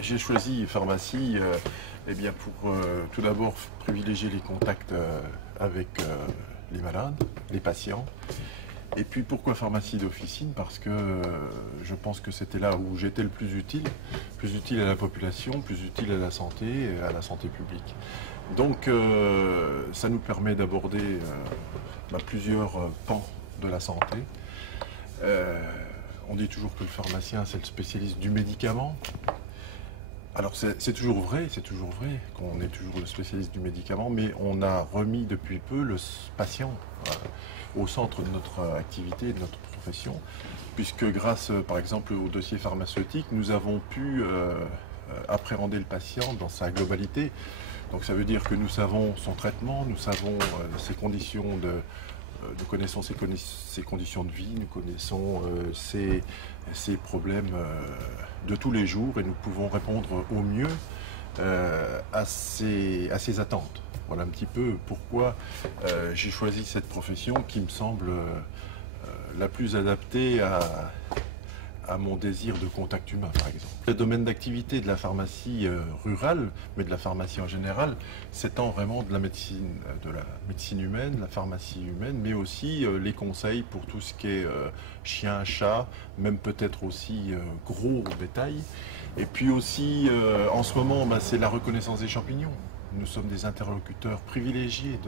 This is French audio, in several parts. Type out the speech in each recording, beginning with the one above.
J'ai choisi pharmacie eh bien pour tout d'abord privilégier les contacts avec les malades, les patients. Et puis pourquoi pharmacie d'officine? Parce que je pense que c'était là où j'étais le plus utile à la population, plus utile à la santé publique. Donc ça nous permet d'aborder plusieurs pans de la santé. On dit toujours que le pharmacien c'est le spécialiste du médicament. Alors c'est toujours vrai qu'on est toujours le spécialiste du médicament, mais on a remis depuis peu le patient au centre de notre activité et de notre profession, puisque grâce par exemple au dossier pharmaceutique, nous avons pu appréhender le patient dans sa globalité. Donc ça veut dire que nous savons son traitement, nous savons ses conditions nous connaissons ses conditions de vie, nous connaissons ses problèmes de tous les jours et nous pouvons répondre au mieux à ses attentes. Voilà un petit peu pourquoi j'ai choisi cette profession qui me semble la plus adaptée à mon désir de contact humain, par exemple. Le domaine d'activité de la pharmacie rurale, mais de la pharmacie en général, s'étend vraiment de la médecine humaine, la pharmacie humaine, mais aussi les conseils pour tout ce qui est chien, chat, même peut-être aussi gros bétail. Et puis aussi, en ce moment, c'est la reconnaissance des champignons. Nous sommes des interlocuteurs privilégiés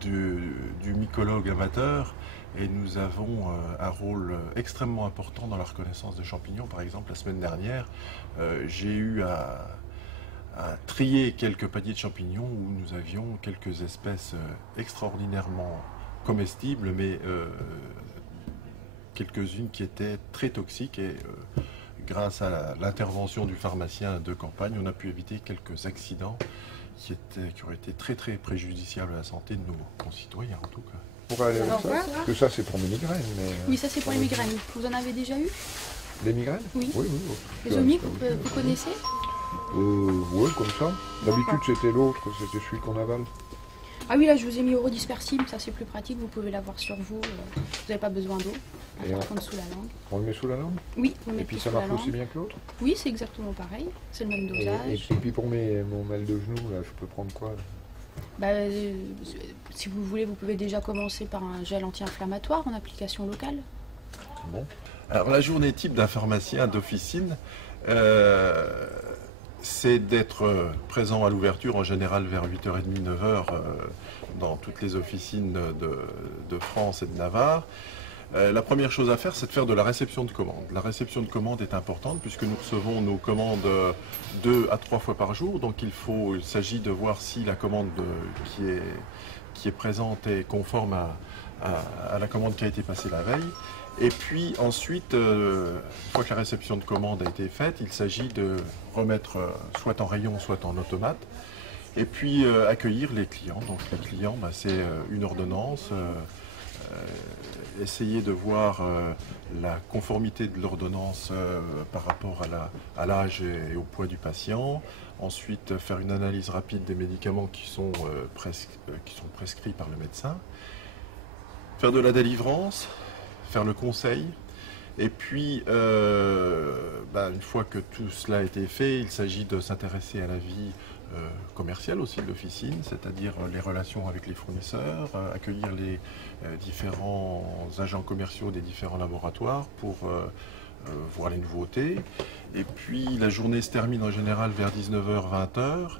du mycologue amateur. Et nous avons un rôle extrêmement important dans la reconnaissance des champignons. Par exemple, la semaine dernière, j'ai eu à trier quelques paniers de champignons où nous avions quelques espèces extraordinairement comestibles, mais quelques-unes qui étaient très toxiques. Et grâce à l'intervention du pharmacien de campagne, on a pu éviter quelques accidents qui auraient été très très préjudiciables à la santé de nos concitoyens en tout cas. Pour aller avec ça, parce que ça c'est pour mes migraines. Mais... Oui, ça c'est pour les migraines. Vous en avez déjà eu? Les migraines? Oui. Oui. Les omiques, vous connaissez? Oui, comme ça. D'habitude c'était l'autre, c'était celui qu'on avale. Ah oui, là je vous ai mis Eurodispersible, ça c'est plus pratique, vous pouvez l'avoir sur vous, vous n'avez pas besoin d'eau, on va prendre sous la langue. On le met sous la langue? Oui, on le met et puis sous ça la marche langue. aussi bien que l'autre? Oui, c'est exactement pareil, c'est le même dosage. Et puis pour mon mal de genou, là, je peux prendre quoi là? Si vous voulez, vous pouvez déjà commencer par un gel anti-inflammatoire en application locale. Bon. Alors la journée type d'un pharmacien d'officine, c'est d'être présent à l'ouverture en général vers 8h30, 9h dans toutes les officines de France et de Navarre. La première chose à faire, c'est de faire de la réception de commandes. La réception de commandes est importante puisque nous recevons nos commandes 2 à 3 fois par jour. Donc il s'agit de voir si la commande qui est présente est conforme à la commande qui a été passée la veille. Et puis ensuite, une fois que la réception de commande a été faite, il s'agit de remettre soit en rayon, soit en automate. Et puis accueillir les clients. Donc les clients, c'est une ordonnance. Essayer de voir la conformité de l'ordonnance par rapport à l'âge et au poids du patient. Ensuite, faire une analyse rapide des médicaments qui sont prescrits par le médecin. Faire de la délivrance, faire le conseil. Et puis, une fois que tout cela a été fait, il s'agit de s'intéresser à la vie commerciale aussi de l'officine, c'est-à-dire les relations avec les fournisseurs, accueillir les différents agents commerciaux des différents laboratoires pour voir les nouveautés. Et puis la journée se termine en général vers 19h, 20h.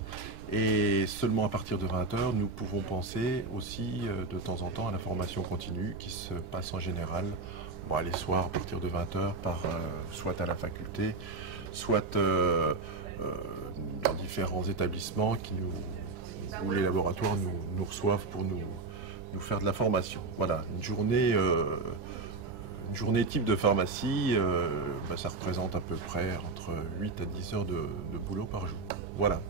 Et seulement à partir de 20h, nous pouvons penser aussi de temps en temps à la formation continue qui se passe en général les soirs à partir de 20h, soit à la faculté, soit dans différents établissements où les laboratoires nous reçoivent pour nous faire de la formation. Voilà, une journée type de pharmacie, ça représente à peu près entre 8 à 10 heures de boulot par jour. Voilà.